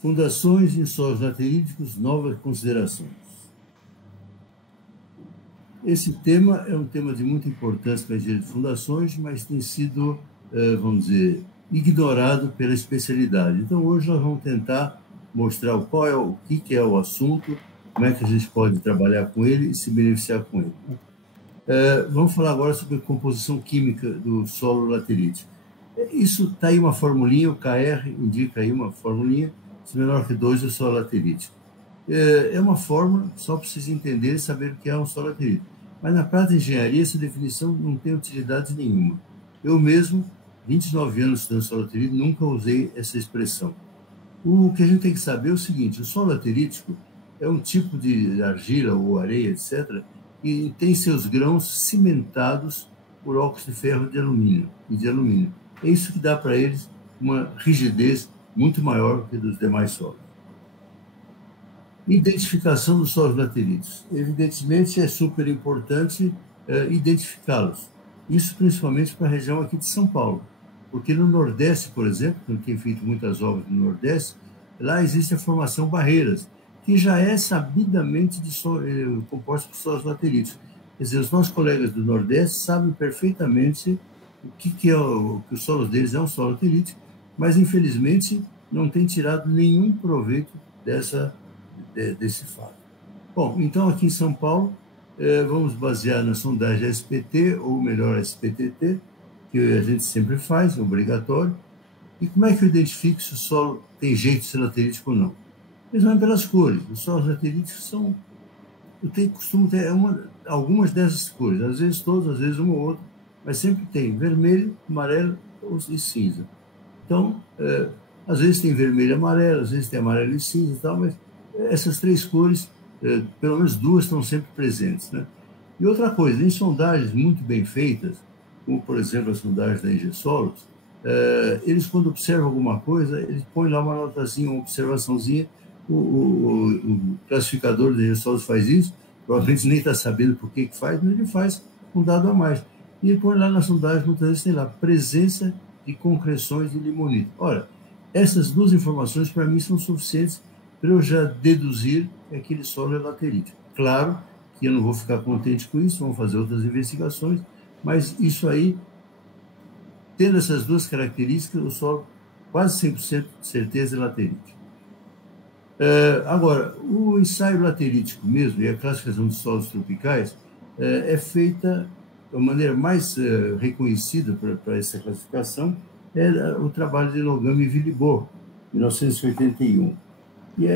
Fundações em solos lateríticos, novas considerações. Esse tema é um tema de muita importância para a engenharia de fundações, mas tem sido, vamos dizer, ignorado pela especialidade. Então, hoje nós vamos tentar mostrar qual é o que é o assunto, como é que a gente pode trabalhar com ele e se beneficiar com ele. Vamos falar agora sobre a composição química do solo laterítico. Isso está aí uma formulinha, o KR indica aí uma formulinha, se menor que 2 é o solo laterítico. É uma fórmula só para vocês entenderem e saberem o que é um solo laterítico. Mas na prática de engenharia, essa definição não tem utilidade nenhuma. Eu mesmo, 29 anos estudando solo laterítico, nunca usei essa expressão. O que a gente tem que saber é o seguinte: o solo laterítico é um tipo de argila ou areia, etc., que tem seus grãos cimentados por óxido de ferro e de alumínio. É isso que dá para eles uma rigidez muito maior que dos demais solos. Identificação dos solos lateríticos. Evidentemente, é super importante identificá-los. Isso principalmente para a região aqui de São Paulo. Porque no Nordeste, por exemplo, que eu tenho feito muitas obras no Nordeste, lá existe a formação barreiras, que já é sabidamente composta por solos lateríticos. Quer dizer, os nossos colegas do Nordeste sabem perfeitamente o que é que o solo deles é um solo laterítico, mas infelizmente não tem tirado nenhum proveito desse fato. Bom, então aqui em São Paulo, vamos basear na sondagem SPT, ou melhor, SPTT, que a gente sempre faz, é obrigatório. E como é que eu identifico se o solo tem jeito de ser laterítico ou não? Principalmente pelas cores. Os solos lateríticos são... costumo ter algumas dessas cores, às vezes todas, às vezes uma ou outra, mas sempre tem vermelho, amarelo e cinza. Então, às vezes tem vermelho e amarelo, às vezes tem amarelo e cinza e tal, mas essas três cores, pelo menos duas, estão sempre presentes, né? E outra coisa, em sondagens muito bem feitas, como, por exemplo, a sondagem da ENGESolos, eles, quando observam alguma coisa, eles põem lá uma notazinha, uma observaçãozinha. O classificador da ENGESolos faz isso, provavelmente nem está sabendo por que faz, mas ele faz um dado a mais. E ele põe lá na sondagem, muitas vezes tem lá, presença de concreções de limonita. Ora, essas duas informações, para mim, são suficientes para eu já deduzir que aquele solo é laterítico. Claro que eu não vou ficar contente com isso, vamos fazer outras investigações, mas isso aí, tendo essas duas características, o solo quase 100% de certeza é laterítico. Agora, o ensaio laterítico mesmo, e a classificação de solos tropicais, é feita a maneira mais reconhecida para essa classificação, é o trabalho de Nogami e Willibor, 1981, que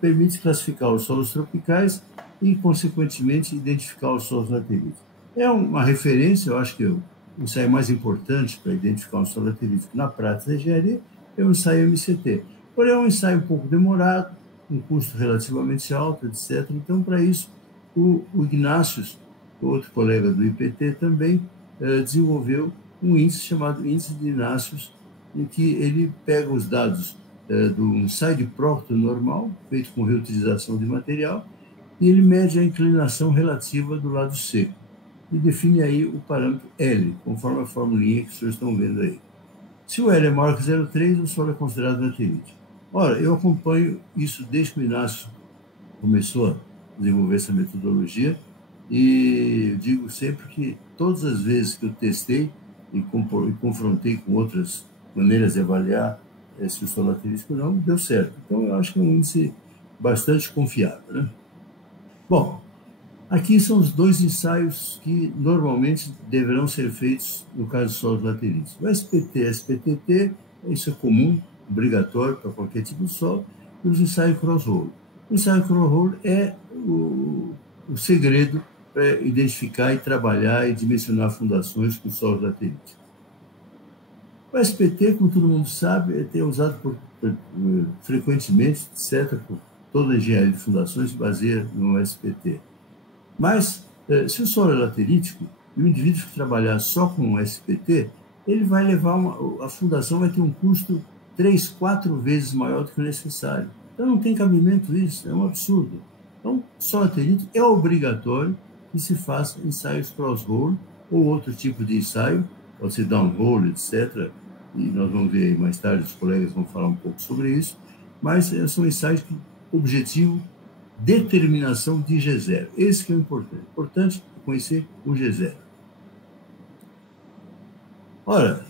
permite classificar os solos tropicais e, consequentemente, identificar os solos lateríticos. É uma referência, eu acho que o ensaio mais importante para identificar um solo laterítico na prática da engenharia é o ensaio MCT. Porém, é um ensaio um pouco demorado, um custo relativamente alto, etc. Então, para isso, o Ignatius, outro colega do IPT também, desenvolveu um índice chamado Índice de Ignatius, em que ele pega os dados do ensaio de Proctor normal, feito com reutilização de material, e ele mede a inclinação relativa do lado seco, e define aí o parâmetro L, conforme a formulinha que vocês estão vendo aí. Se o L é maior que 0,3, o solo é considerado laterítico. Ora, eu acompanho isso desde que o Inácio começou a desenvolver essa metodologia, e eu digo sempre que todas as vezes que eu testei e confrontei com outras maneiras de avaliar se o solo é laterítico ou não, deu certo. Então, eu acho que é um índice bastante confiável, né? Bom, aqui são os dois ensaios que normalmente deverão ser feitos no caso de solos lateríticos. O SPT, SPTT, isso é comum, obrigatório para qualquer tipo de solo, e os ensaios cross-hole. O ensaio cross-hole é o segredo para identificar e trabalhar e dimensionar fundações com solos lateríticos. O SPT, como todo mundo sabe, é usado frequentemente, etc., por toda a engenharia de fundações se baseia no SPT. Mas, se o solo é laterítico, e o indivíduo que trabalhar só com o SPT, ele vai levar a fundação vai ter um custo 3, 4 vezes maior do que o necessário. Então, não tem cabimento isso, é um absurdo. Então, solo laterítico é obrigatório que se faça ensaios cross-hole ou outro tipo de ensaio, pode ser downhole, etc., e nós vamos ver mais tarde, os colegas vão falar um pouco sobre isso, mas são ensaios que objetivo determinação de G0. Esse que é o importante. Importante é conhecer o G0. Ora,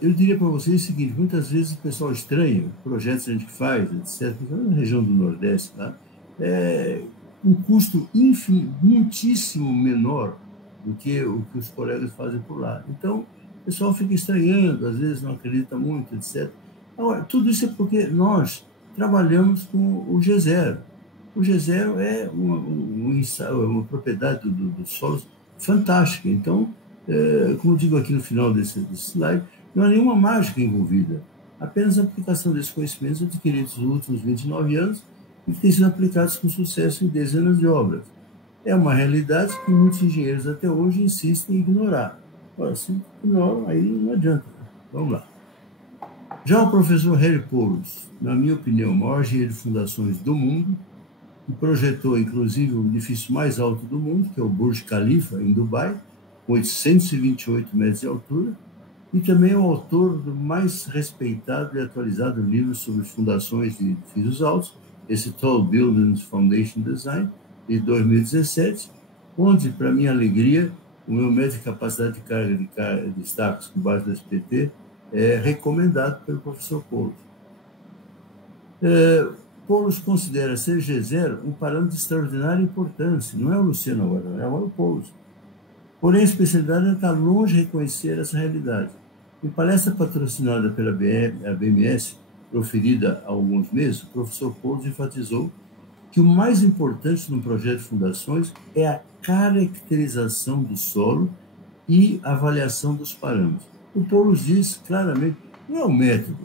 eu diria para vocês o seguinte, muitas vezes o pessoal estranha projetos que a gente faz, etc., na região do Nordeste, tá? Um custo muitíssimo menor do que o que os colegas fazem por lá. Então, o pessoal fica estranhando, às vezes não acredita muito, etc. Agora, tudo isso é porque nós trabalhamos com o G0. O G0 é uma propriedade dos solos fantástica. Então, como digo aqui no final desse slide, não há nenhuma mágica envolvida, apenas a aplicação desses conhecimentos adquiridos nos últimos 29 anos e que têm sido aplicados com sucesso em dezenas de obras. É uma realidade que muitos engenheiros até hoje insistem em ignorar. Ora, se ignoram, aí não adianta. Vamos lá. Já o professor Harry Poulos, na minha opinião, o maior engenheiro de fundações do mundo, que projetou, inclusive, o edifício mais alto do mundo, que é o Burj Khalifa, em Dubai, com 828 metros de altura, e também é o autor do mais respeitado e atualizado livro sobre fundações de edifícios altos, esse Tall Buildings Foundation Design, de 2017, onde, para minha alegria, o meu método de capacidade de carga de destaques com base no SPT é recomendado pelo professor Poulos. Poulos considera ser G0 um parâmetro de extraordinária importância. Não é o Luciano agora, é o Poulos. Porém, a especialidade está longe de reconhecer essa realidade. Em palestra patrocinada pela BMS, proferida há alguns meses, o professor Poulos enfatizou que o mais importante no projeto de fundações é a caracterização do solo e avaliação dos parâmetros. O Poulos diz claramente, não é o método,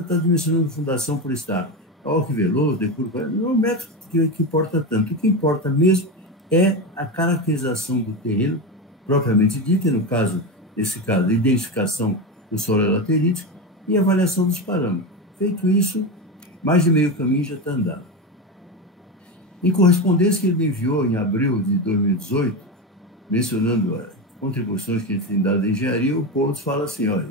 está dimensionando fundação por estado, Alck Veloso, Decurvo, não é o método que importa tanto. O que importa mesmo é a caracterização do terreno, propriamente dita, no caso, nesse caso, a identificação do solo laterítico e a avaliação dos parâmetros. Feito isso, mais de meio caminho já está andado. Em correspondência que ele me enviou em abril de 2018, mencionando as contribuições que ele tem dado à engenharia, o Poulos fala assim, olha,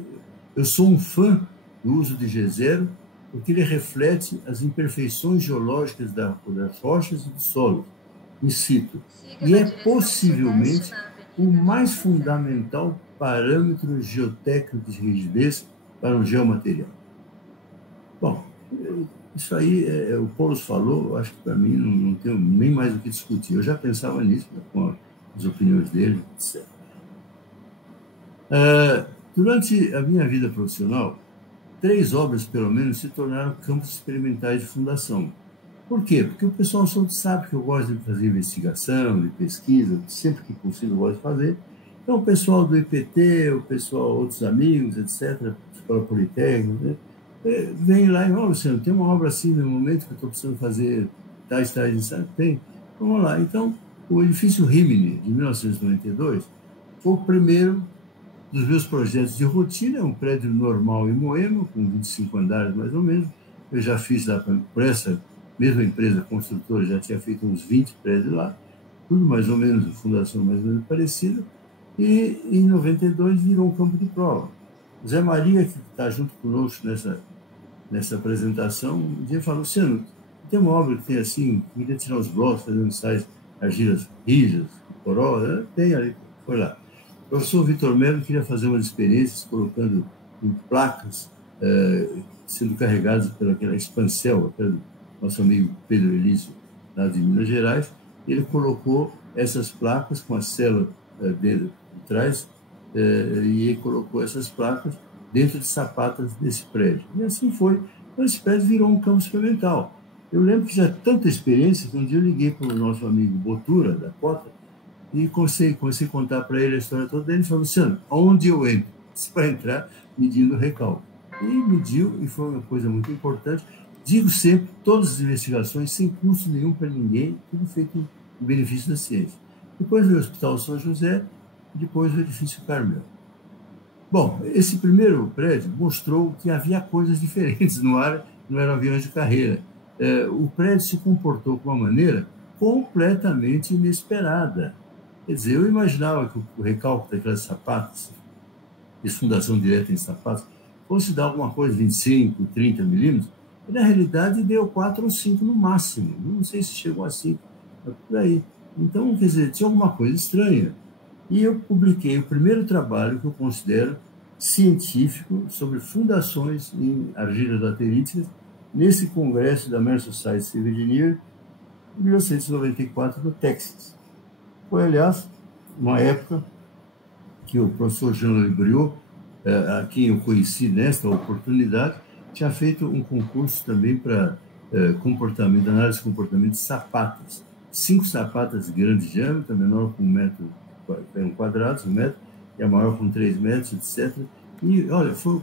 eu sou um fã do uso de G0 porque ele reflete as imperfeições geológicas das rochas e do solo, in situ, e é possivelmente o mais fundamental parâmetro geotécnico de rigidez para um geomaterial. Bom, isso aí, o Poulos falou, acho que para mim não tenho nem mais o que discutir. Eu já pensava nisso, né, com as opiniões dele, etc. Durante a minha vida profissional, 3 obras, pelo menos, se tornaram campos experimentais de fundação. Por quê? Porque o pessoal só sabe que eu gosto de fazer investigação, de pesquisa, sempre que possível eu gosto de fazer. Então, o pessoal do IPT, o pessoal, outros amigos, etc., Escola Politécnica, né? Vem lá e, Luciano, tem uma obra assim no momento que eu estou precisando fazer tais, tem? Vamos lá. Então, o edifício Rimini, de 1992, foi o primeiro dos meus projetos de rotina, é um prédio normal em Moema, com 25 andares mais ou menos. Eu já fiz lá por essa mesma empresa construtora, já tinha feito uns 20 prédios lá, tudo mais ou menos, fundação mais ou menos parecida, e em 92 virou um campo de prova. O Zé Maria, que está junto conosco nessa apresentação, um dia falou, Luciano, tem uma obra que tem assim, queria tirar os blocos, fazer ensaios, argilas rijas, porosas, tem ali, foi lá. O professor Vitor Melo queria fazer umas experiências colocando em placas, sendo carregadas pelaquela Expancel, nosso amigo Pedro Elísio, lá de Minas Gerais, ele colocou essas placas com a célula dentro de trás, e ele colocou essas placas dentro de sapatas desse prédio. E assim foi. Então, esse prédio virou um campo experimental. Eu lembro que já tanta experiência que um dia eu liguei para o nosso amigo Botura, da Cota, e comecei a contar para ele a história toda dele. Ele falou, Luciano, onde eu entro? Para entrar medindo o recalque. E mediu, e foi uma coisa muito importante. Digo sempre, todas as investigações, sem custo nenhum para ninguém, tudo feito em benefício da ciência. Depois veio o Hospital São José, depois o edifício Carmel. Bom, esse primeiro prédio mostrou que havia coisas diferentes no ar, não eram aviões de carreira. O prédio se comportou de uma maneira completamente inesperada. Quer dizer, eu imaginava que o recálculo daquelas sapatas, de fundação direta em sapatos, fosse dar alguma coisa, 25, 30 milímetros, Na realidade, deu 4 ou 5 no máximo. Não sei se chegou a 5, mas por aí. Então, quer dizer, tinha alguma coisa estranha. E eu publiquei o primeiro trabalho que eu considero científico sobre fundações em argilas lateríticas nesse congresso da American Society Civil Engineer, em 1994, no Texas. Foi, aliás, uma época que o professor Jean Lebriot, a quem eu conheci nesta oportunidade, tinha feito um concurso também para comportamento, análise de comportamento de sapatas. 5 sapatas de grande diâmetro, a menor com 1 metro, eram quadrados, 1 metro, e a maior com 3 metros, etc. E, olha, foi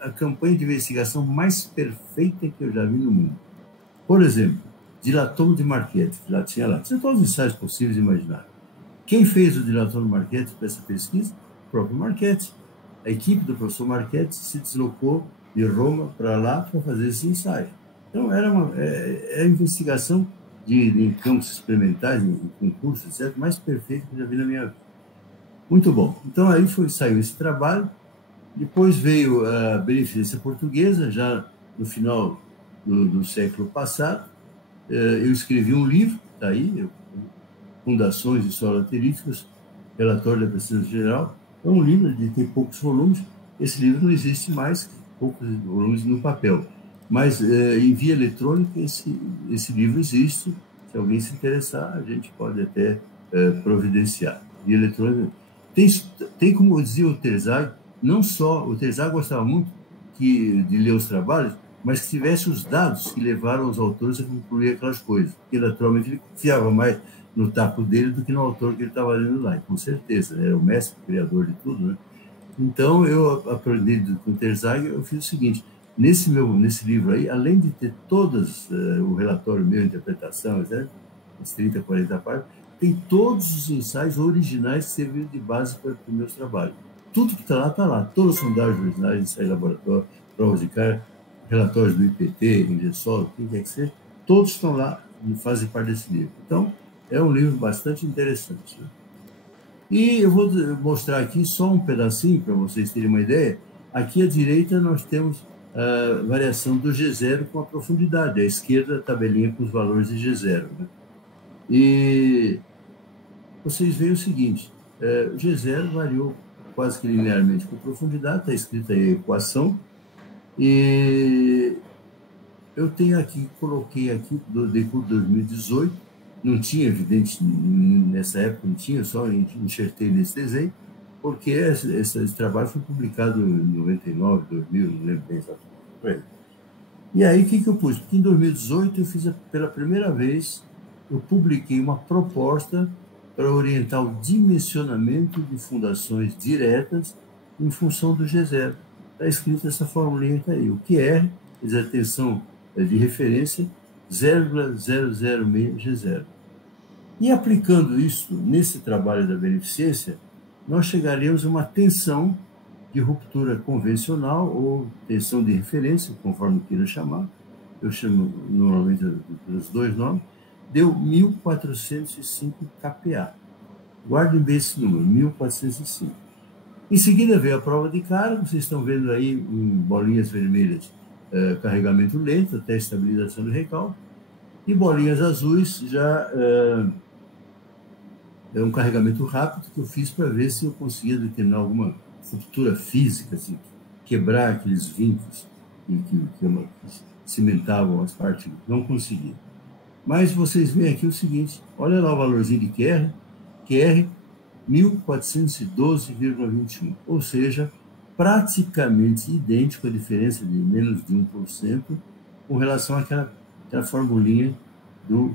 a campanha de investigação mais perfeita que eu já vi no mundo. Por exemplo, dilatoma de Marquette, tinha todos os ensaios possíveis e imagináveis. Quem fez o dilatoma de Marquette para essa pesquisa? O próprio Marquette. A equipe do professor Marquette se deslocou de Roma para lá para fazer esse ensaio. Então, era uma investigação em campos experimentais, em concursos, etc., mais perfeita que eu já vi na minha vida. Muito bom. Então, aí saiu esse trabalho. Depois veio a Beneficência Portuguesa, já no final do século passado. Eu escrevi um livro, está aí, Fundações e Solos Lateríticos, Relatório da Pesquisa Geral. É um livro de tem poucos volumes. Esse livro não existe mais, poucos volumes no papel. Mas em via eletrônica, esse livro existe. Se alguém se interessar, a gente pode até providenciar. Via eletrônica. Tem como dizia o Terzaghi, não só o Terzaghi gostava muito de ler os trabalhos, mas que tivesse os dados que levaram os autores a concluir aquelas coisas. Porque, naturalmente, ele confiava mais no taco dele do que no autor que ele estava lendo lá. E, com certeza, né? Era o mestre, o criador de tudo, né? Então, eu aprendi com o Terzaghi, eu fiz o seguinte, nesse livro aí, além de ter todas, o relatório meu, a interpretação, etc., as 30, 40 páginas, tem todos os ensaios originais que serviram de base para os meus trabalhos. Tudo que está lá, está lá. Todas as sondagens originais, ensaios de laboratório, provas de carga, relatórios do IPT, Ingesol, quem quer que seja, todos estão lá e fazem parte desse livro. Então, é um livro bastante interessante, né? E eu vou mostrar aqui só um pedacinho para vocês terem uma ideia. Aqui à direita nós temos a variação do G0 com a profundidade. À esquerda, a tabelinha com os valores de G0, né? E vocês veem o seguinte, o G0 variou quase que linearmente com profundidade, está escrita aí a equação. E eu tenho aqui, coloquei aqui do decurso de 2018, não tinha, evidente, nessa época não tinha, só enxertei nesse desenho, porque esse trabalho foi publicado em 99, 2000, não lembro bem exatamente. E aí, o que eu pus? Porque em 2018 eu fiz, pela primeira vez, eu publiquei uma proposta para orientar o dimensionamento de fundações diretas em função do G0. Está escrito essa formulinha que aí, o QR, a tensão de referência, 0,006 G0. E aplicando isso nesse trabalho da beneficência, nós chegaríamos a uma tensão de ruptura convencional ou tensão de referência, conforme queira chamar, eu chamo normalmente pelos dois nomes, deu 1.405 kPa. Guardem bem esse número, 1.405. Em seguida veio a prova de carga, vocês estão vendo aí em bolinhas vermelhas, carregamento lento até estabilização do recalque, e bolinhas azuis já é um carregamento rápido que eu fiz para ver se eu conseguia determinar alguma ruptura física, assim, quebrar aqueles vincos que cimentavam as partes. Não conseguia. Mas vocês veem aqui o seguinte, olha lá o valorzinho de QR 1412,21, ou seja, praticamente idêntico, a diferença de menos de 1%, com relação àquela formulinha do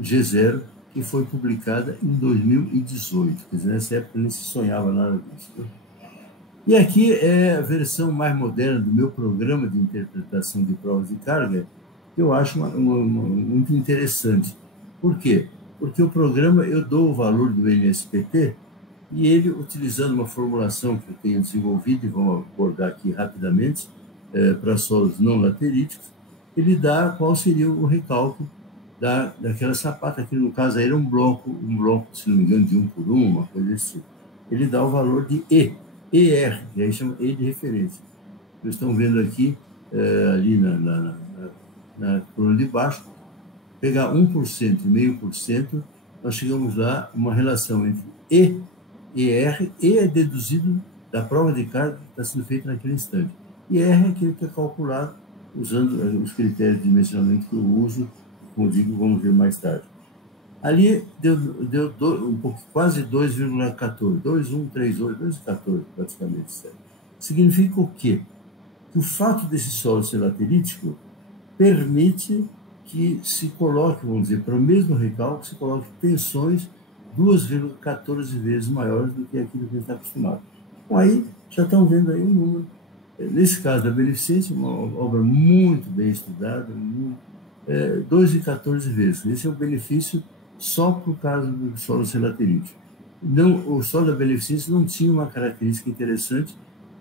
G0, que foi publicada em 2018. Quer dizer, nessa época nem se sonhava nada disso. E aqui é a versão mais moderna do meu programa de interpretação de provas de carga, que eu acho muito interessante. Por quê? Porque o programa, eu dou o valor do NSPT e ele, utilizando uma formulação que eu tenho desenvolvido, e vamos abordar aqui rapidamente, para solos não lateríticos, ele dá qual seria o recálculo daquela sapata, que no caso aí era um bloco, se não me engano, de 1 por 1, uma coisa assim. Ele dá o valor de ER, e aí chama E de referência. Vocês estão vendo aqui ali na coluna de baixo, pegar 1% e 0,5%, nós chegamos lá uma relação entre E e R, E é deduzido da prova de carga que está sendo feita naquele instante. E R é aquele que é calculado usando os critérios de dimensionamento que eu uso, como digo, vamos ver mais tarde. Ali deu um pouco, quase 2,14, 2,138, 2,14 praticamente. Certo? Significa o quê? Que o fato desse solo ser laterítico permite que se coloque, vamos dizer, para o mesmo recalque, se coloque tensões 2,14 vezes maiores do que aquilo que a gente está acostumado. Então, aí já estão vendo aí um número. Nesse caso da beneficência, uma obra muito bem estudada, 2,14 vezes. Esse é o benefício só por causa do solo ser laterítico. Não, o solo da beneficência não tinha uma característica interessante,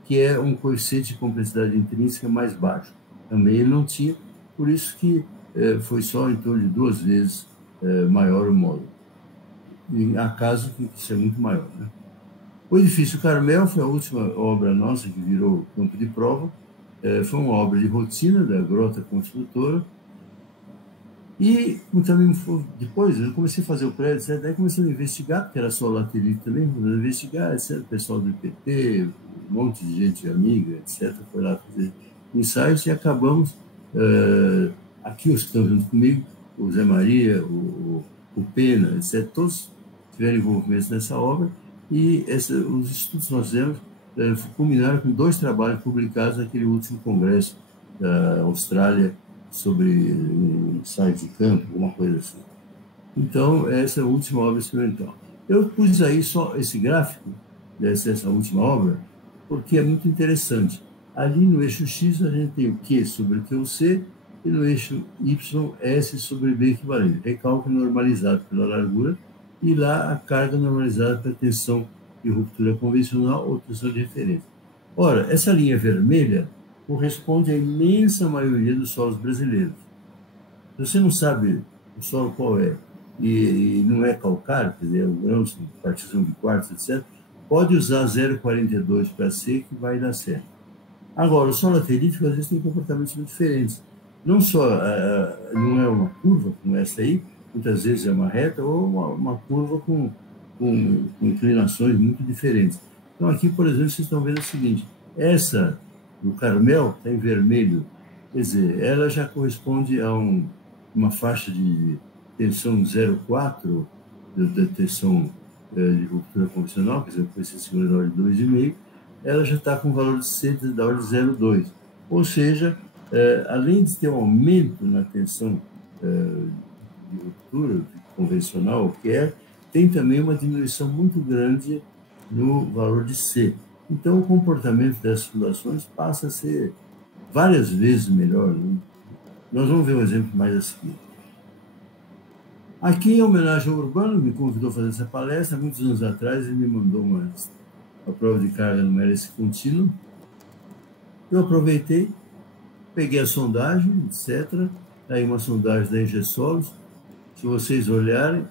que é um coeficiente de complexidade intrínseca mais baixo. Também ele não tinha, por isso que foi só em torno de 2 vezes maior o módulo. E há casos que isso é muito maior. Né? O edifício Carmel foi a última obra nossa que virou campo de prova. Foi uma obra de rotina da Grota Construtora. E também depois eu comecei a fazer o prédio, etc. Daí comecei a investigar, porque era só laterite também, investigar, etc. O pessoal do IPT, um monte de gente amiga, etc. Foi lá fazer ensaios e acabamos, aqui os que estão junto comigo, o Zé Maria, o Pena, etc. Todos tiveram envolvimento nessa obra e os estudos que nós fizemos culminaram com 2 trabalhos publicados naquele último congresso da Austrália sobre ensaio de campo, alguma coisa assim. Então, essa é a última obra experimental. Eu pus aí só esse gráfico dessa última obra, porque é muito interessante. Ali no eixo X, a gente tem o Q sobre o QC, e no eixo Y, S sobre B equivalente. Recalque normalizado pela largura, e lá a carga normalizada pela tensão de ruptura convencional ou tensão de referência. Ora, essa linha vermelha corresponde à imensa maioria dos solos brasileiros. Se você não sabe o solo qual é, e não é calcário, quer dizer, grãos, partição de quartzo, etc., pode usar 0,42 para C, que vai dar certo. Agora, o solo laterítico, às vezes, tem comportamentos muito diferentes. Não só não é uma curva como essa aí, muitas vezes é uma reta, ou uma curva com inclinações muito diferentes. Então, aqui, por exemplo, vocês estão vendo o seguinte, essa do Carmel está em vermelho, quer dizer, ela já corresponde a uma faixa de tensão 0,4, da tensão de ruptura convencional, quer dizer, com esse seguro da ordem de 2,5, ela já está com valor de C da ordem de 0,2. Ou seja, além de ter um aumento na tensão de ruptura convencional, que tem também uma diminuição muito grande no valor de C. Então, o comportamento dessas fundações passa a ser várias vezes melhor. Né? Nós vamos ver um exemplo mais a seguir. Aqui, em homenagem ao Urbano, me convidou a fazer essa palestra. Muitos anos atrás, ele me mandou uma prova de carga no hélice contínuo. Eu aproveitei, peguei a sondagem, etc. Aí uma sondagem da Engesolos. Se vocês olharem,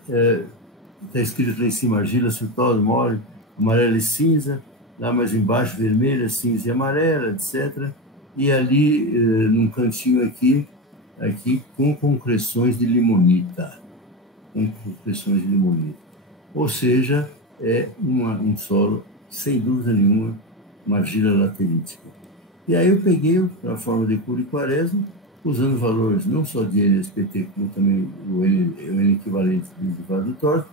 está escrito lá em cima argila, sultose, mole, amarela e cinza. Lá mais embaixo, vermelha, cinza e amarela, etc. E ali, num cantinho aqui com concreções de limonita. Com concreções de limonita. Ou seja, é um solo, sem dúvida nenhuma, uma argila laterítica. E aí eu peguei a forma de Cury e Quaresma, usando valores não só de NSPT, como também o N equivalente de derivado do torque,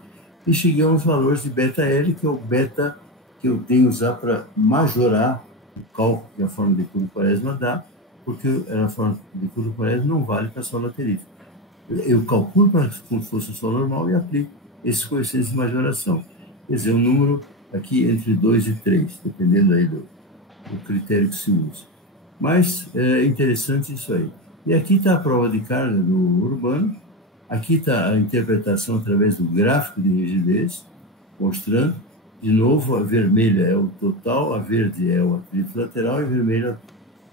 e cheguei a uns valores de beta-L, que é o beta que eu tenho que usar para majorar o cálculo que a forma de Cury e Quaresma dá, porque a forma de Cury e Quaresma não vale para solo laterítico. Eu calculo como se fosse o solo normal e aplico esses coeficientes de majoração. Quer dizer, um número aqui entre 2 e 3, dependendo aí do critério que se usa. Mas é interessante isso aí. E aqui está a prova de carga do Urbano, aqui está a interpretação através do gráfico de rigidez, mostrando, de novo, a vermelha é o total, a verde é o atrito lateral e a vermelha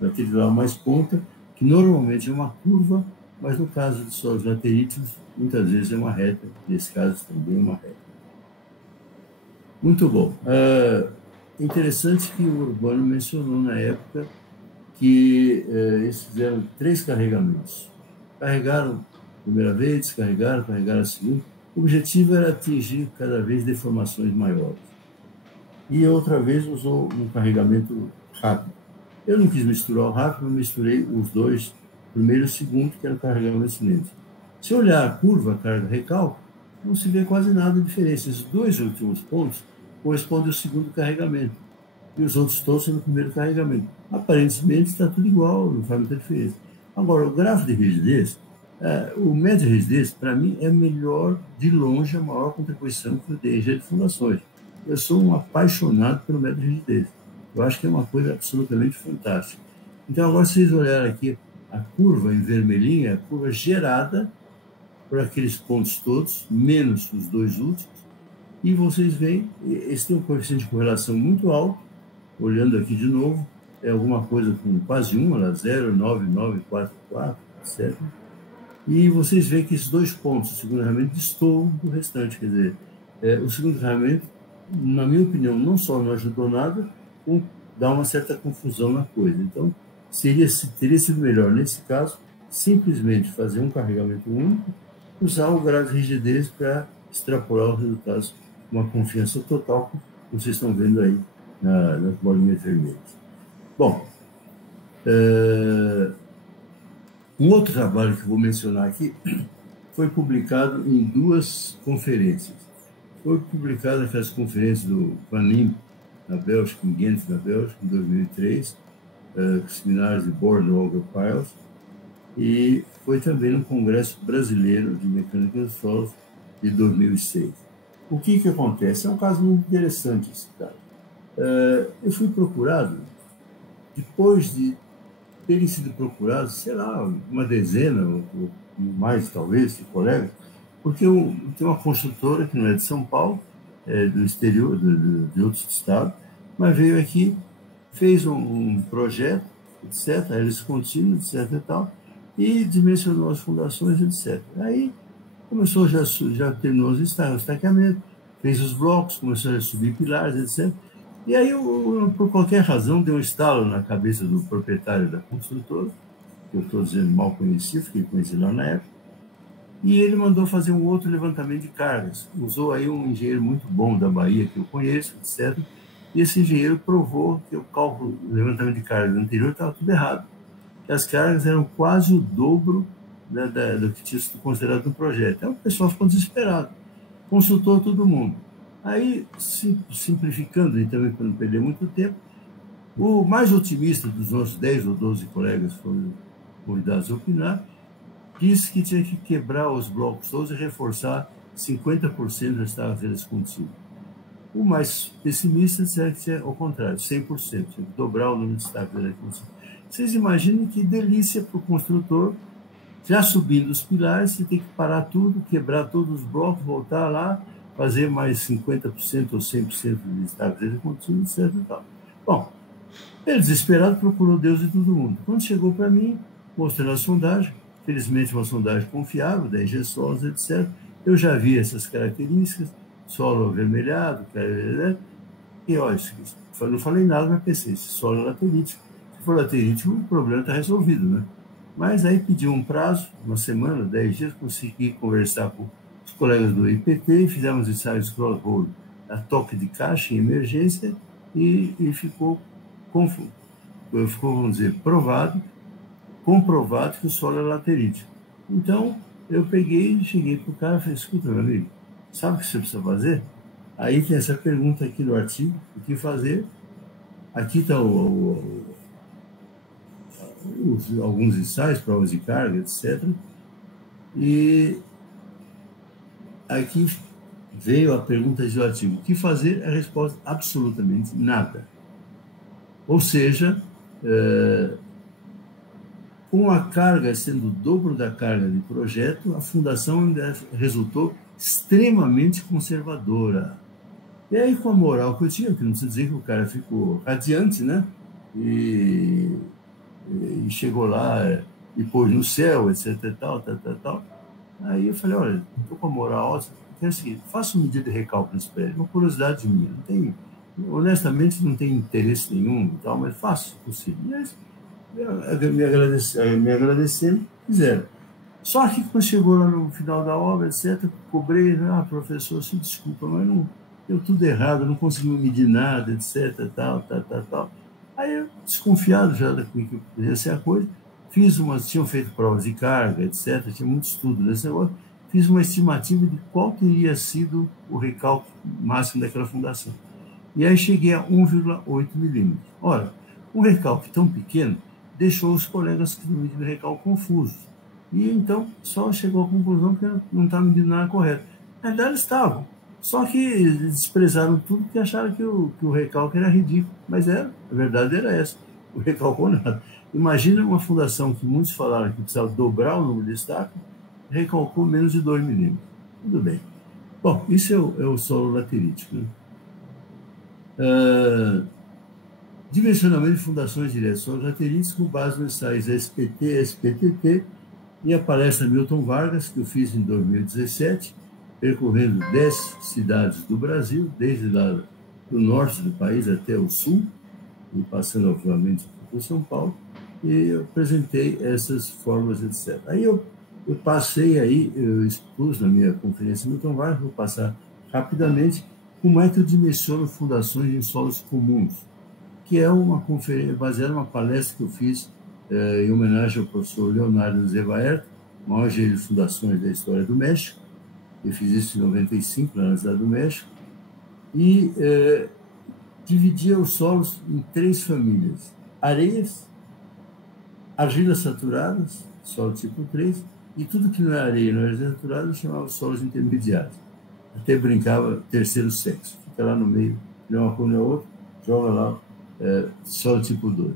é o atrito lateral mais ponta, que normalmente é uma curva, mas no caso de solos lateríticos, muitas vezes é uma reta, nesse caso também é uma reta. Muito bom. Interessante que o Urbano mencionou na época que eles fizeram 3 carregamentos. Carregaram a primeira vez, descarregaram, carregaram a segunda. O objetivo era atingir cada vez deformações maiores. E outra vez usou um carregamento rápido. Eu não quis misturar o rápido, mas misturei os dois, primeiro e o segundo, que era o carregamento lento. Se olhar a curva, carga-recalque, não se vê quase nada de diferença. Esses 2 últimos pontos correspondem ao segundo carregamento e os outros todos são no primeiro carregamento. Aparentemente está tudo igual, não faz muita diferença. Agora, o gráfico de rigidez, o médio de rigidez, para mim, é melhor, de longe, a maior contribuição que eu dei em engenharia de fundações. Eu sou um apaixonado pelo médio de rigidez. Eu acho que é uma coisa absolutamente fantástica. Então, agora, se vocês olharem aqui, a curva em vermelhinho é a curva gerada por aqueles pontos todos, menos os 2 últimos, e vocês veem, esse tem um coeficiente de correlação muito alto. Olhando aqui de novo, é alguma coisa com quase 1, ela 0,9944, etc. E vocês veem que esses 2 pontos, o segundo carregamento, destoam do restante. Quer dizer, o segundo carregamento, na minha opinião, não só não ajudou nada, como dá uma certa confusão na coisa. Então, teria sido melhor, nesse caso, simplesmente fazer um carregamento único, usar o grau de rigidez para extrapolar os resultados com uma confiança total, como vocês estão vendo aí nas bolinhas vermelhas. Bom, um outro trabalho que eu vou mencionar aqui foi publicado em 2 conferências. Foi publicado naquelas conferências do Panim, na Bélgica, em Ghent, na Bélgica, em 2003, seminários de Bordeaux Piles, e foi também no Congresso Brasileiro de Mecânica dos Solos de 2006. O que acontece? É um caso muito interessante esse caso. Eu fui procurado, depois de terem sido procurados, sei lá, uma dezena, ou mais talvez, de colegas, porque eu tenho uma construtora que não é de São Paulo, é do exterior, de outro estado, mas veio aqui, fez um projeto, etc., eles contínuos, etc. e tal, e dimensionou as fundações, etc. Aí começou, já terminou os estaqueamentos, fez os blocos, começou a subir pilares, etc. E aí, por qualquer razão, deu um estalo na cabeça do proprietário da construtora, que eu estou dizendo mal conhecido, fiquei conhecido lá na época, e ele mandou fazer um outro levantamento de cargas. Usou aí um engenheiro muito bom da Bahia, que eu conheço, etc. E esse engenheiro provou que o cálculo do levantamento de cargas anterior estava tudo errado, que as cargas eram quase o dobro do que tinha sido considerado no projeto. Então, o pessoal ficou desesperado, consultou todo mundo. Aí, simplificando, e também para não perder muito tempo, o mais otimista dos nossos 10 ou 12 colegas foram convidados a opinar, disse que tinha que quebrar os blocos todos e reforçar 50% das estavelas contínuas. O mais pessimista disse que tinha, ao contrário, 100%, tinha que dobrar o número de estavelas contínuas. Vocês imaginem que delícia para o construtor, já subindo os pilares, você tem que parar tudo, quebrar todos os blocos, voltar lá, fazer mais 50% ou 100% de estavelas contínuas, etc. Bom, ele desesperado procurou Deus e todo mundo. Quando chegou para mim, mostrando a sondagem, felizmente uma sondagem confiável, da EGSOS, etc. Eu já vi essas características, solo avermelhado, e olha, não falei nada, mas pensei, esse solo é laterítico. Se for laterítico, o problema está resolvido, né? Mas aí pedi um prazo, uma semana, 10 dias, consegui conversar com os colegas do IPT, fizemos ensaios cross-roll a toque de caixa em emergência e ficou, vamos dizer, comprovado que o solo é laterítico. Então, eu cheguei para o cara e falei, escuta, meu amigo, sabe o que você precisa fazer? Aí tem essa pergunta aqui no artigo, o que fazer? Aqui está alguns ensaios, provas de carga, etc. E aqui veio a pergunta do artigo, o que fazer? A resposta, absolutamente nada. Ou seja, com a carga sendo o dobro da carga de projeto, a fundação ainda resultou extremamente conservadora. E aí, com a moral que eu tinha, que não precisa dizer que o cara ficou radiante, né? E chegou lá e pôs no céu, etc. Tal. Aí eu falei, olha, estou com a moral alta, é o seguinte, faça um medida de recálculo nesse prédio, uma curiosidade minha, honestamente não tem interesse nenhum, tal, mas faço, se possível. E aí, me agradecendo, fizeram. Só que quando chegou lá no final da obra, etc., cobrei, professor, se desculpa, mas não deu tudo errado, não conseguimos medir nada, etc., tal, tal, tal, tal. Aí eu, desconfiado já da que podia ser a coisa, tinham feito provas de carga, etc., tinha muito estudo nesse negócio, fiz uma estimativa de qual teria sido o recalque máximo daquela fundação. E aí cheguei a 1,8 milímetros. Ora, um recalque tão pequeno deixou os colegas que mediram recalque confusos. E então só chegou à conclusão que não estava medindo nada correto. Na verdade, estavam. Só que eles desprezaram tudo porque acharam que o recalque era ridículo. Mas a verdade era essa. O recalcou nada. Imagina uma fundação que muitos falaram que precisava dobrar o número de estacas, recalcou menos de 2 milímetros. Tudo bem. Bom, isso é o solo laterítico. Né? Dimensionamento de fundações diretas solos lateríticos com base nos ensaios SPT, SPTT e a palestra Milton Vargas, que eu fiz em 2017, percorrendo 10 cidades do Brasil, desde lá do norte do país até o sul, e passando, obviamente, por São Paulo, e eu apresentei essas formas, etc. Aí eu passei aí, eu expus na minha conferência Milton Vargas, vou passar rapidamente, como é que eu dimensiono fundações em solos comuns, que é uma conferência baseada numa palestra que eu fiz em homenagem ao professor Leonardo Zevaert, maior gerente de fundações da história do México. Eu fiz isso em 95, lá na cidade do México, e dividia os solos em 3 famílias: areias, argilas saturadas, solo tipo 3, e tudo que não é areia, não é argila saturada, eu chamava solos intermediários. Até brincava terceiro sexo, fica lá no meio, não é uma cor nem a outra, joga lá solo tipo 2.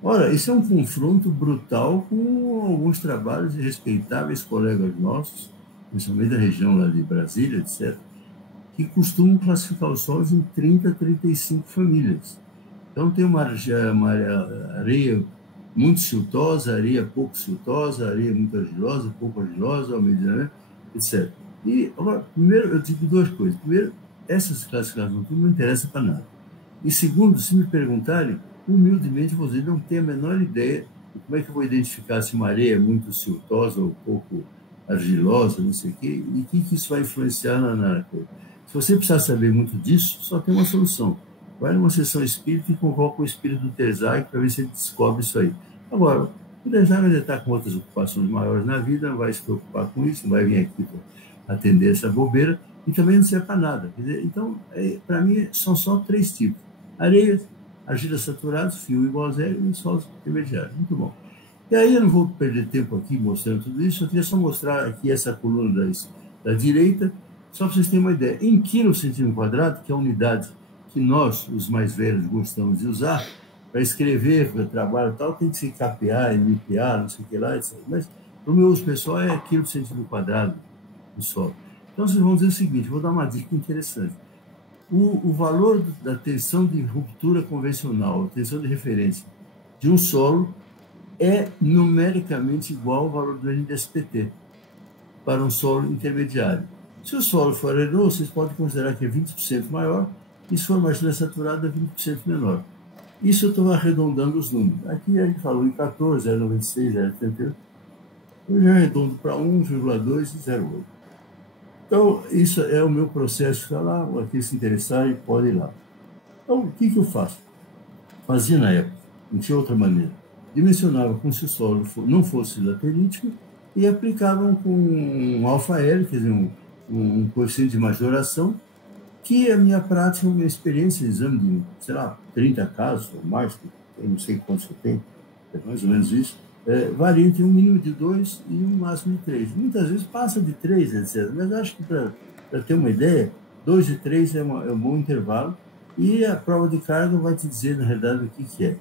Ora, isso é um confronto brutal com alguns trabalhos de respeitáveis colegas nossos, principalmente da região lá de Brasília, etc., que costumam classificar os solos em 30 a 35 famílias. Então, tem uma areia muito siltosa, areia pouco siltosa, areia muito argilosa, pouco argilosa, mediana, etc. E, agora, primeiro, eu digo 2 coisas. Primeiro, essas classificações não interessam para nada. E segundo, se me perguntarem, humildemente, você não tem a menor ideia de como é que eu vou identificar se uma areia é muito siltosa ou pouco argilosa, não sei o quê, e o que isso vai influenciar na coisa. Se você precisar saber muito disso, só tem uma solução. Vai numa sessão espírita e convoca o espírito do Terzai para ver se ele descobre isso aí. Agora, o Terzai ainda está com outras ocupações maiores na vida, não vai se preocupar com isso, não vai vir aqui para atender essa bobeira, e também não serve para nada. Quer dizer, então, para mim, são só 3 tipos: areias, argilas saturadas, fio igual a zero, e solos intermediários. Muito bom. E aí eu não vou perder tempo aqui mostrando tudo isso, eu queria só mostrar aqui essa coluna da direita, só para vocês terem uma ideia. Em quilos centímetro quadrado, que é a unidade que nós, os mais velhos, gostamos de usar, para escrever, para trabalho e tal, tem que ser KPA, MPA, não sei o que lá, etc. Mas para o meu uso pessoal é quilo centímetro quadrado do solo. Então vocês vão dizer o seguinte, vou dar uma dica interessante. O valor da tensão de ruptura convencional, a tensão de referência de um solo, é numericamente igual ao valor do NDSPT para um solo intermediário. Se o solo for arenoso, vocês podem considerar que é 20% maior, e se for uma argila saturada, é 20% menor. Isso eu estou arredondando os números. Aqui a gente falou em 14, 0,96, 0,78. Eu já arredondo para 1,2 e 0,8. Então, isso é o meu processo. Está lá, aqui se interessarem, podem ir lá. Então, o que eu faço? Fazia na época, não tinha outra maneira. Dimensionava como se o solo não fosse laterítico e aplicavam com um alfa-L, quer dizer, um coeficiente de majoração, que a minha prática, a minha experiência, exame de, sei lá, 30 casos ou mais, eu não sei quantos eu tenho, é mais ou menos isso, varia entre um mínimo de 2 e um máximo de 3. Muitas vezes passa de 3, etc. Mas acho que, para ter uma ideia, 2 e 3 é um bom intervalo, e a prova de carga vai te dizer, na realidade, o que é.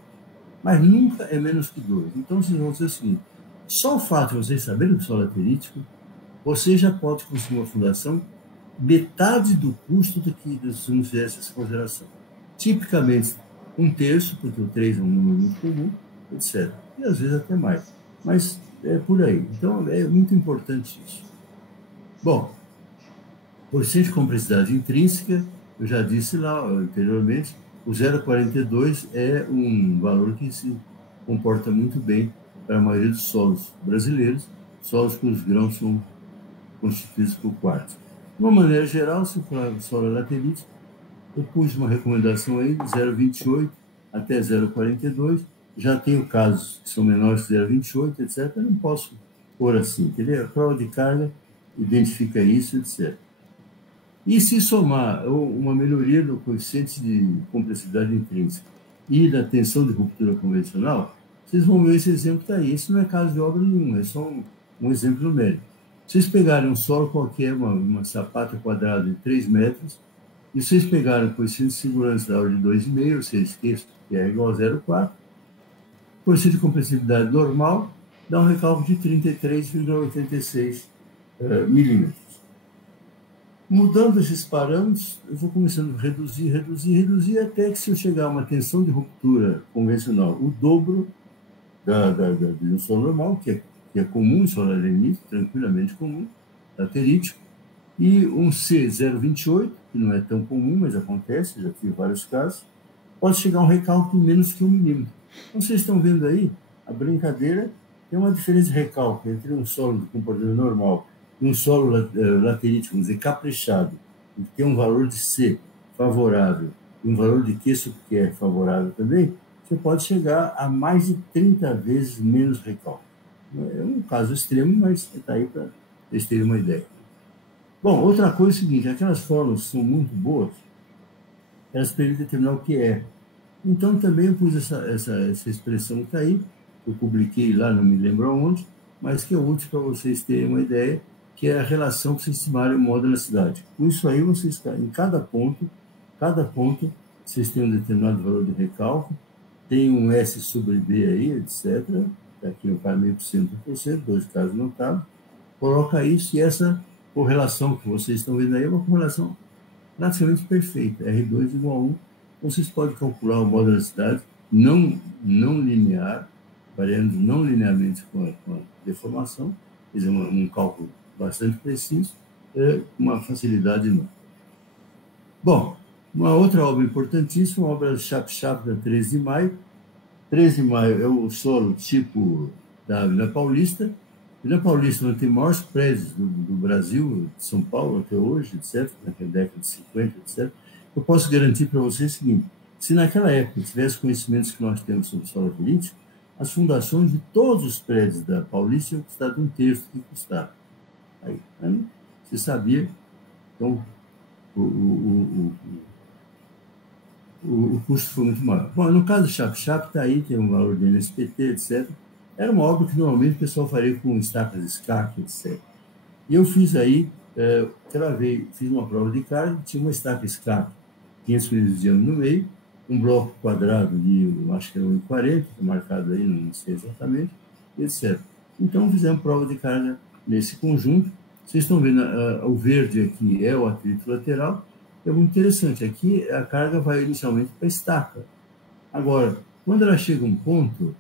Mas nunca é menos que 2. Então, vocês vão dizer o seguinte: só o fato de vocês saberem o solo laterítico, você já pode construir uma fundação metade do custo do que se não fizesse essa consideração. Tipicamente, 1/3, porque o 3 é um número muito comum, etc. E às vezes até mais. Mas é por aí. Então, é muito importante isso. Bom, coeficiente de complexidade intrínseca, eu já disse lá anteriormente, o 0,42 é um valor que comporta muito bem para a maioria dos solos brasileiros, solos cujos grãos são constituídos por quartzo. De uma maneira geral, se for solo laterítico, eu pus uma recomendação aí de 0,28 até 0,42. Já tenho casos que são menores que 0,28, etc. Eu não posso pôr assim, entendeu? A prova de carga identifica isso, etc. E se somar uma melhoria do coeficiente de complexidade intrínseca e da tensão de ruptura convencional, vocês vão ver esse exemplo está aí. Isso não é caso de obra nenhuma, é só um exemplo numérico. Vocês pegarem um solo qualquer, uma sapata quadrada de 3 metros, e vocês pegaram o coeficiente de segurança da ordem de 2,5, ou seja, esqueçam que é igual a 0,4, coeficiente de complexidade normal dá um recálculo de 33,86 milímetros. Mudando esses parâmetros, eu vou começando a reduzir, até que se eu chegar a uma tensão de ruptura convencional, o dobro de um solo normal, que é comum em solo arenito, tranquilamente comum, laterítico, e um C 0,28, que não é tão comum, mas acontece, já tive vários casos, pode chegar a um recálculo de menos que 1 milímetro. Então, vocês estão vendo aí, a brincadeira tem uma diferença de recálculo entre um solo de comportamento normal e um solo laterítico, vamos dizer, caprichado, que tem um valor de C favorável e um valor de Q sub Q favorável também, você pode chegar a mais de 30 vezes menos recálculo. É um caso extremo, mas está aí para vocês terem uma ideia. Bom, outra coisa é o seguinte, aquelas fórmulas são muito boas, elas permitem determinar o que é. Então, também eu pus essa expressão que está aí, eu publiquei lá, não me lembro aonde, mas que é útil para vocês terem uma ideia, que é a relação para vocês estimarem o modo da cidade. Com isso aí, vocês, em cada ponto, vocês têm um determinado valor de recálculo, tem um S sobre B aí, etc. Aqui no caso, 0,5%, 2 casos notáveis. Coloca isso e essa correlação que vocês estão vendo aí é uma correlação praticamente perfeita. R2 igual a 1. Então, vocês podem calcular o modo da cidade não linear, variando não linearmente com a deformação, quer dizer, um cálculo bastante preciso, uma facilidade enorme. Bom, uma outra obra importantíssima, a obra Chap-Chap da 13 de Maio. 13 de Maio é o solo tipo da Avenida Paulista. A Avenida Paulista tem maiores prédios do Brasil, de São Paulo até hoje, etc., naquela década de 50, etc. Eu posso garantir para vocês o seguinte, se naquela época tivesse conhecimentos que nós temos sobre solo político, as fundações de todos os prédios da Paulista iam custar de 1/3 do que custaram. Aí, você sabia, então, o custo foi muito maior. Bom, no caso do Chap-Chap, está aí, tem um valor de NSPT, etc. Era uma obra que normalmente o pessoal faria com estacas de escaque, etc. E eu fiz aí, fiz uma prova de carga, tinha uma estaca escaque, 500 milímetros de diâmetro no meio, um bloco quadrado de, acho que era 1,40, marcado aí, não sei exatamente, etc. Então, fizemos prova de carga nesse conjunto. Vocês estão vendo, o verde aqui é o atrito lateral. É muito interessante. Aqui, a carga vai inicialmente para a estaca. Agora, quando ela chega a um ponto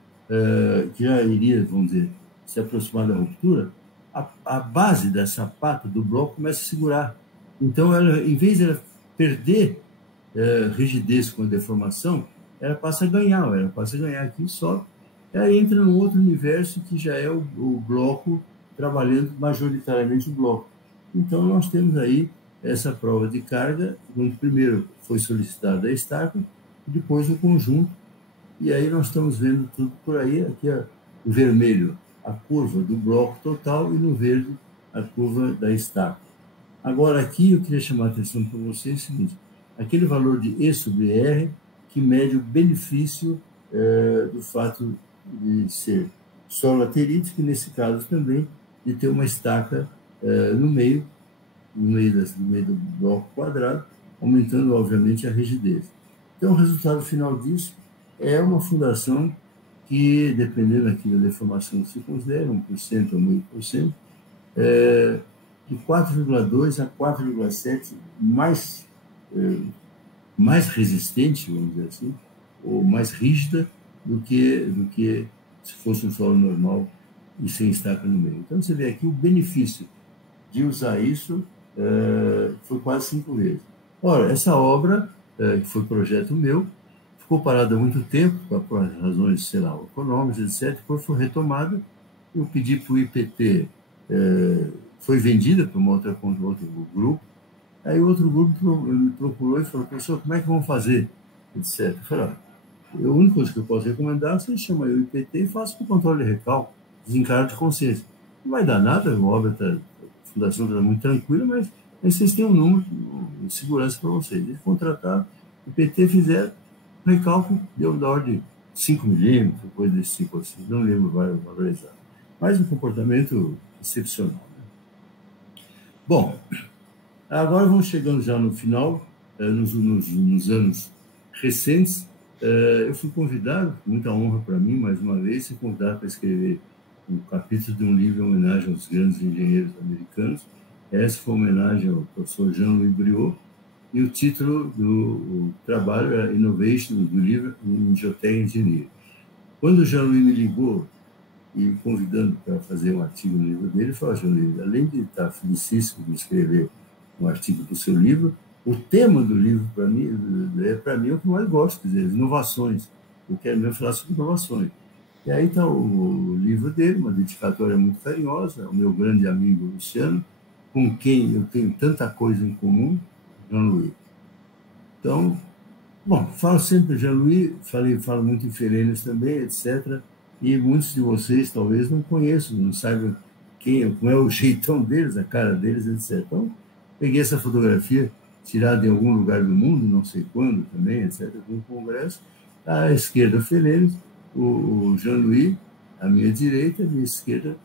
que já iria, vamos dizer, se aproximar da ruptura, a base da sapata do bloco começa a segurar. Então, ela, em vez de ela perder rigidez com a deformação, ela passa a ganhar aqui só. Ela entra num outro universo que já é o bloco trabalhando majoritariamente o bloco. Então, nós temos aí essa prova de carga, onde primeiro foi solicitada a estaca, e depois o conjunto, e aí nós estamos vendo tudo por aí, aqui o vermelho, a curva do bloco total, e no verde, a curva da estaca. Agora, aqui eu queria chamar a atenção para vocês o seguinte, aquele valor de E sobre R, que mede o benefício do fato de ser solo laterítico, e nesse caso também, de ter uma estaca no meio do bloco quadrado, aumentando, obviamente, a rigidez. Então, o resultado final disso é uma fundação que, dependendo aqui da deformação que se considera, 1% ou 0,5%, de 4,2 a 4,7 mais resistente, vamos dizer assim, ou mais rígida do que se fosse um solo normal e sem estaca no meio. Então, você vê aqui o benefício de usar isso foi quase 5 vezes. Ora, essa obra, que foi projeto meu, ficou parada há muito tempo, por razões, sei lá, econômicas, etc. Depois foi retomada. Eu pedi para o IPT, foi vendida para outro grupo. Aí o outro grupo me procurou e falou: professor, como é que vamos fazer? Etc. Eu falei: a única coisa que eu posso recomendar é você chama o IPT e faça o controle de recalque, desencargo de consciência. Não vai dar nada, a fundação está muito tranquila, mas aí vocês têm um número de segurança para vocês. Eles contrataram, o IPT fizeram, o recalque deu da ordem de 5 milímetros, coisa desse tipo assim, não lembro o valor exato. Mas um comportamento excepcional. Bom, agora vamos chegando já no final, nos anos recentes. Eu fui convidado, muita honra para mim, mais uma vez, fui convidado para escrever um capítulo de um livro em homenagem aos grandes engenheiros americanos. Essa foi uma homenagem ao professor Jean-Louis Briot, e o título do trabalho é Innovation, do livro, em Geotech Engineering. Quando o Jean-Louis me ligou e me convidando para fazer um artigo no livro dele, ele falou: Jean-Louis, além de estar felicíssimo de escrever um artigo para o seu livro, o tema do livro, para mim, é o que eu mais gosto, quer dizer, inovações. Eu quero mesmo falar sobre inovações. E aí está o livro dele, uma dedicatória muito carinhosa, o meu grande amigo Luciano, com quem eu tenho tanta coisa em comum, Jean-Louis. Então, bom, falo sempre de Jean-Louis, falo muito em Ferênios também, etc. E muitos de vocês talvez não conheçam, não saibam como é o jeitão deles, a cara deles, etc. Então, peguei essa fotografia tirada em algum lugar do mundo, não sei quando também, etc., de um congresso. À esquerda, Ferênios, o Jean-Louis, à minha direita, à minha esquerda,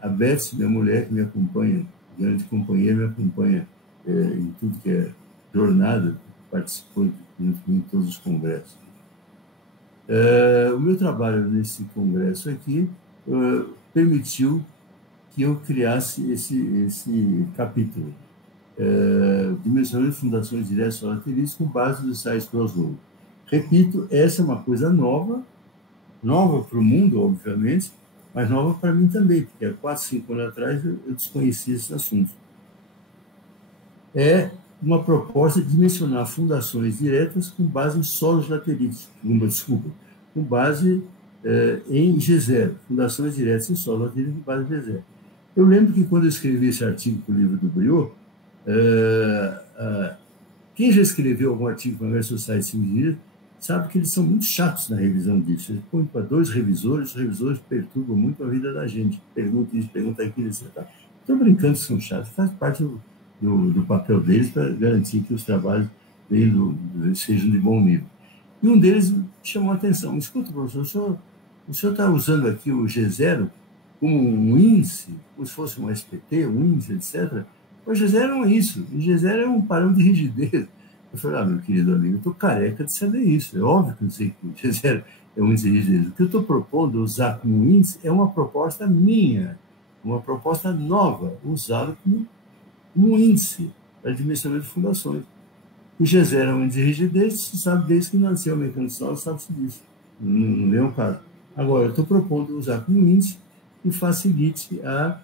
a Beth, minha mulher, que me acompanha, grande companheira, me acompanha em tudo que é jornada, participou em todos os congressos. O meu trabalho nesse congresso aqui permitiu que eu criasse esse capítulo, Dimensionamento de Fundações Diretas Solateristas com base no Science Crossover. Repito, essa é uma coisa nova para o mundo, obviamente, mas nova para mim também, porque há 4, 5 anos atrás eu desconhecia esse assunto. É uma proposta de dimensionar fundações diretas com base em solos lateríticos, com base em G0, fundações diretas em solos lateríticos com base em G0. Eu lembro que quando eu escrevi esse artigo para o livro do Briot, quem já escreveu algum artigo para a American Society of Engineers sabe que eles são muito chatos na revisão disso. Eles põem para 2 revisores, os revisores perturbam muito a vida da gente. Pergunta isso, pergunta aquilo, etc. Estou brincando que são chatos, faz parte do papel deles para garantir que os trabalhos sejam de bom nível. E um deles chamou a atenção: escuta, professor, o senhor está usando aqui o G0 como um índice, como se fosse um SPT, um índice, etc. O G0 não é isso, o G0 é um padrão de rigidez. Eu falei: meu querido amigo, eu estou careca de saber isso. É óbvio que eu sei que o G0 é um índice de rigidez. O que eu estou propondo usar como índice é uma proposta minha, uma proposta nova, usada como um índice para dimensionamento de fundações. O G0 é um índice de rigidez, se sabe desde que nasceu o mecânico sólido, sabe-se disso. Não é um caso. Agora, eu estou propondo usar como índice que facilite a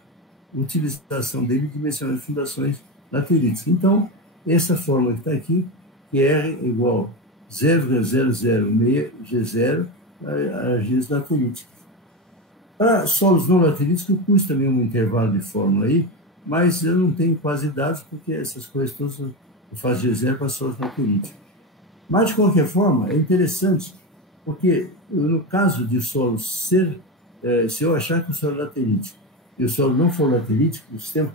utilização dele de dimensionamento de fundações lateríticas. Então, essa fórmula que está aqui, que R igual 0,006 G0 a Gs lateríticas. Para solos não lateríticos, eu pus também um intervalo de fórmula aí, mas eu não tenho quase dados, porque essas coisas todas eu faço G0 para solos lateríticos. Mas, de qualquer forma, é interessante, porque no caso de solo se eu achar que o solo é laterítico e o solo não for laterítico, o sistema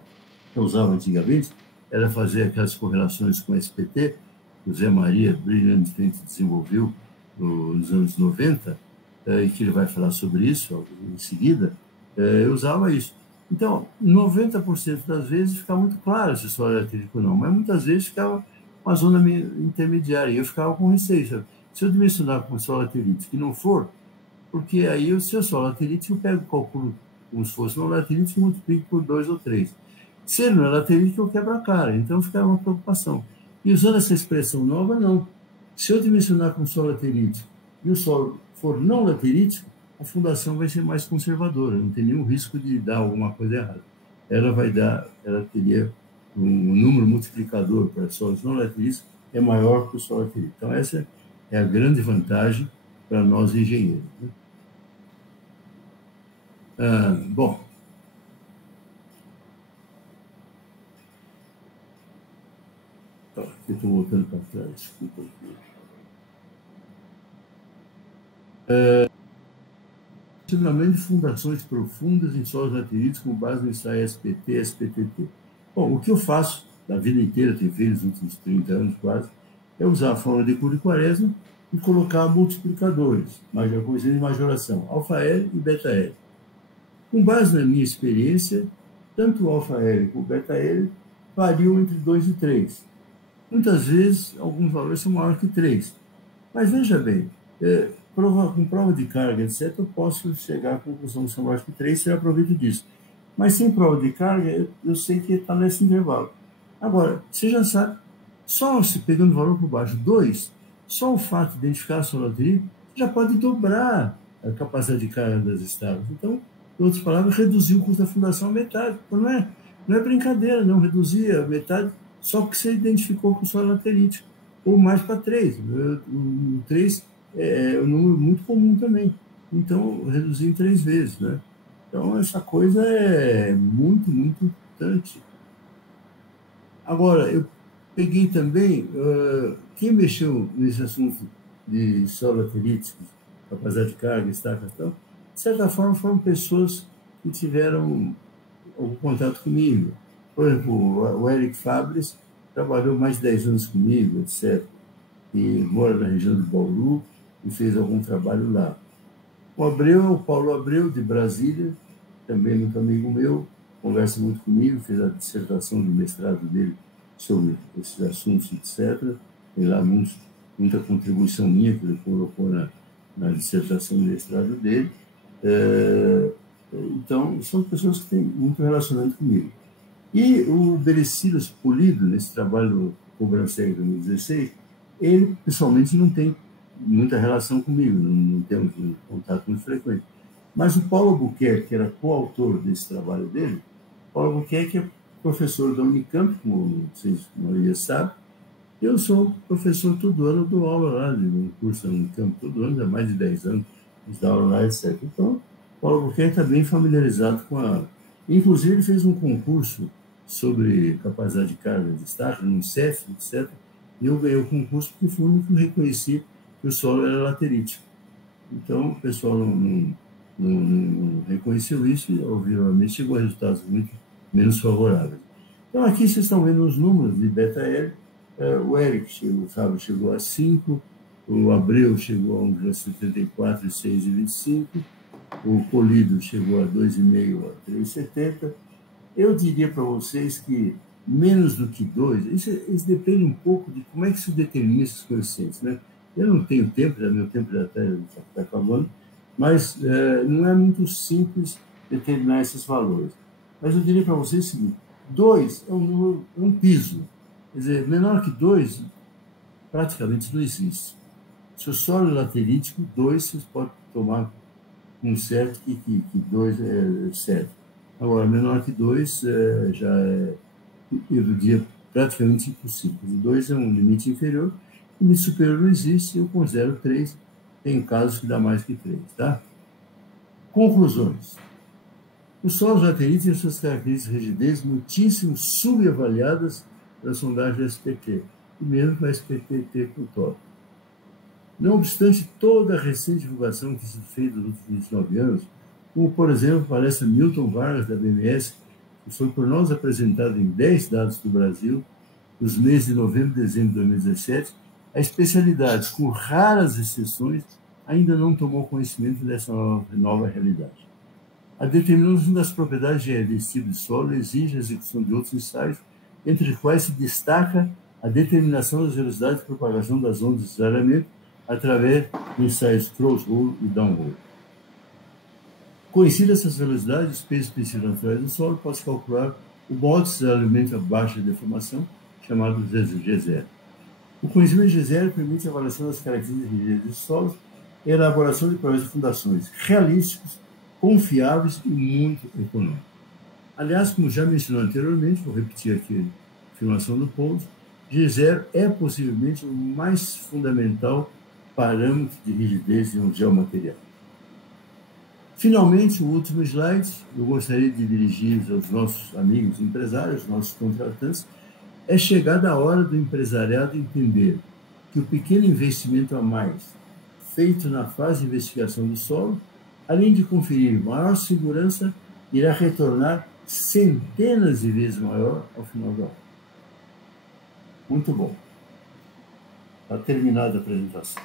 que eu usava antigamente era fazer aquelas correlações com SPT, que o Zé Maria brilhantemente desenvolveu nos anos 90, e que ele vai falar sobre isso em seguida. Eu usava isso. Então, 90% das vezes ficava muito claro se o solo era laterítico ou não, mas muitas vezes ficava uma zona intermediária, e eu ficava com receio, sabe? Se eu dimensionar com solo laterítico e não for, porque aí o seu solo laterítico eu pego o cálculo como se fosse não laterítico e multiplico por 2 ou 3. Se ele não é laterítico, eu quebro a cara, então ficava uma preocupação. E usando essa expressão nova, não. Se eu dimensionar com solo laterítico e o solo for não laterítico, a fundação vai ser mais conservadora, não tem nenhum risco de dar alguma coisa errada. Ela teria um número multiplicador para solos não lateríticos é maior que o solo laterítico. Então, essa é a grande vantagem para nós engenheiros, né? Bom, aqui estou voltando para trás, desculpa aqui. Funcionamento de fundações profundas em solos lateritos com base no ensaio SPT e SPTT. Bom, o que eu faço da vida inteira, tenho feito nos últimos 30 anos quase, é usar a fórmula de Curie e Quaresma e colocar multiplicadores, coeficiente de majoração, alfa L e beta L. Com base na minha experiência, tanto o alfa L como o beta L variam entre 2 e 3. Muitas vezes, alguns valores são maiores que 3. Mas veja bem, com prova de carga, etc., eu posso chegar à conclusão que são maiores que 3 se eu aproveito disso. Mas sem prova de carga, eu sei que está nesse intervalo. Agora, você já sabe, só se pegando o valor por baixo, 2, só o fato de identificar a solateria já pode dobrar a capacidade de carga das estáveis. Então, em outras palavras, reduzir o custo da fundação a metade. Então, não é brincadeira, não. Reduzir a metade só porque você identificou com o solo laterítico. Ou mais para 3. O 3 é um número muito comum também. Então, reduzir em 3 vezes, né? Então, essa coisa é muito, muito importante. Agora, eu peguei também, quem mexeu nesse assunto de solo lateríticos, capacidade de carga, estaca, então, de certa forma, foram pessoas que tiveram algum contato comigo. Por exemplo, o Eric Fabres trabalhou mais de 10 anos comigo, etc. E mora na região de Bauru e fez algum trabalho lá. O Paulo Abreu, de Brasília, também muito amigo meu, conversa muito comigo, fez a dissertação de mestrado dele sobre esses assuntos, etc. Tem lá muita contribuição minha que ele colocou na dissertação de mestrado dele. Então, são pessoas que têm muito relacionamento comigo. E o Berecilas Polido, nesse trabalho do Cobrança de 2016, ele, pessoalmente, não tem muita relação comigo, não temos um contato muito frequente. Mas o Paulo Albuquerque, que era coautor desse trabalho dele, Paulo Albuquerque é professor da Unicamp, como vocês, a maioria sabe. Eu sou professor todo ano, dou aula lá, de um curso da Unicamp todo ano, há mais de 10 anos, dou aula lá, etc. Então, Paulo Albuquerque está bem familiarizado com a... Inclusive, ele fez um concurso sobre capacidade de carga de estágio, no CEF, etc. E eu ganhei o concurso porque fui o único que reconheci que o solo era laterítico. Então, o pessoal não reconheceu isso e, obviamente, chegou a resultados muito menos favoráveis. Então, aqui vocês estão vendo os números de beta L. O Eric, o Fábio, chegou a 5, o Abreu chegou a 1,74 e 6,25, o Polido chegou a 2,5 a 3,70. Eu diria para vocês que menos do que 2, isso depende um pouco de como é que se determina esses coeficientes, né? Eu não tenho tempo, meu tempo já está acabando, mas não é muito simples determinar esses valores. Mas eu diria para vocês o seguinte: 2 é um número, um piso. Quer dizer, menor que 2, praticamente não existe. Se o solo é laterítico, 2 vocês podem tomar um certo que 2 é certo. Agora, menor que 2 já é, eu diria, praticamente impossível. 2 é um limite inferior, limite superior não existe, eu considero 3, tem casos que dá mais que 3, tá? Conclusões. Os solos lateritos têm suas características de rigidez muitíssimo subavaliadas pela sondagem SPT, e mesmo com a SPTT por top. Não obstante toda a recente divulgação que se fez nos últimos 29 anos, como, por exemplo, parece Milton Vargas, da BMS, que foi por nós apresentado em 10 dados do Brasil, nos meses de novembro e dezembro de 2017, a especialidade, com raras exceções, ainda não tomou conhecimento dessa nova realidade. A determinação das propriedades desse tipo de solo exige a execução de outros ensaios, entre os quais se destaca a determinação das velocidades de propagação das ondas de deslizamento através de ensaios cross-hole e down-hole. Conhecidas essas velocidades, os pesos específicos naturais do solo, pode-se calcular o modo de deslizamento a baixa deformação, chamado G0. O conhecimento de G0 permite a avaliação das características dos solos e a elaboração de projetos de fundações realísticos, confiáveis e muito econômicos. Aliás, como já mencionou anteriormente, vou repetir aqui a afirmação do Poulos, G0 é possivelmente o mais fundamental parâmetro de rigidez de um geomaterial. Finalmente, o último slide, eu gostaria de dirigir aos nossos amigos empresários, nossos contratantes. É chegada a hora do empresariado entender que o pequeno investimento a mais feito na fase de investigação do solo, além de conferir maior segurança, irá retornar centenas de vezes maior ao final da obra. Muito bom. Está terminada a apresentação.